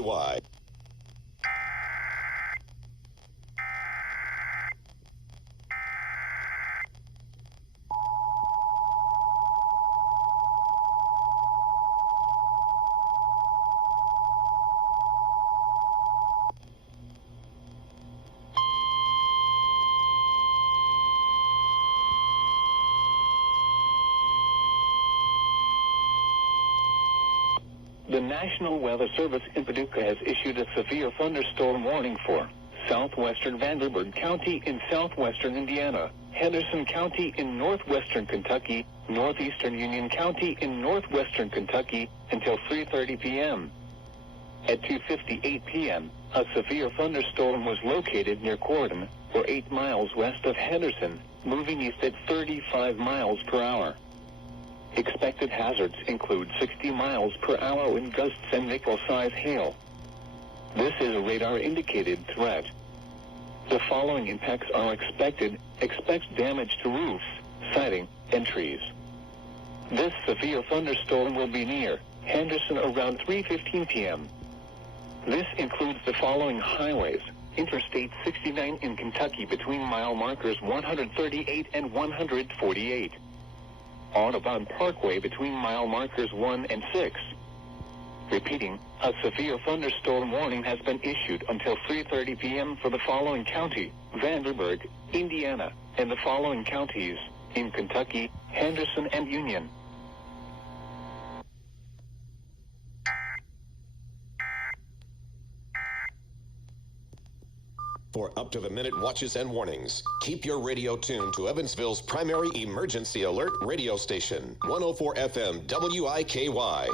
Why? The National Weather Service in Paducah has issued a severe thunderstorm warning for southwestern Vanderburgh County in southwestern Indiana, Henderson County in northwestern Kentucky, northeastern Union County in northwestern Kentucky until 3:30 p.m. At 2:58 p.m., a severe thunderstorm was located near Corden, or 8 miles west of Henderson, moving east at 35 miles per hour. Expected hazards include 60 miles per hour wind gusts and nickel-size hail. This is a radar-indicated threat. The following impacts are expected. Expect damage to roofs, siding, and trees. This severe thunderstorm will be near Henderson around 3:15 p.m. This includes the following highways: Interstate 69 in Kentucky between mile markers 138 and 148. Audubon Parkway between mile markers 1 and 6. Repeating, a severe thunderstorm warning has been issued until 3:30 p.m. for the following county: Vanderburgh, Indiana, and the following counties in Kentucky: Henderson and Union. For up-to-the-minute watches and warnings, keep your radio tuned to Evansville's primary emergency alert radio station, 104 FM WIKY.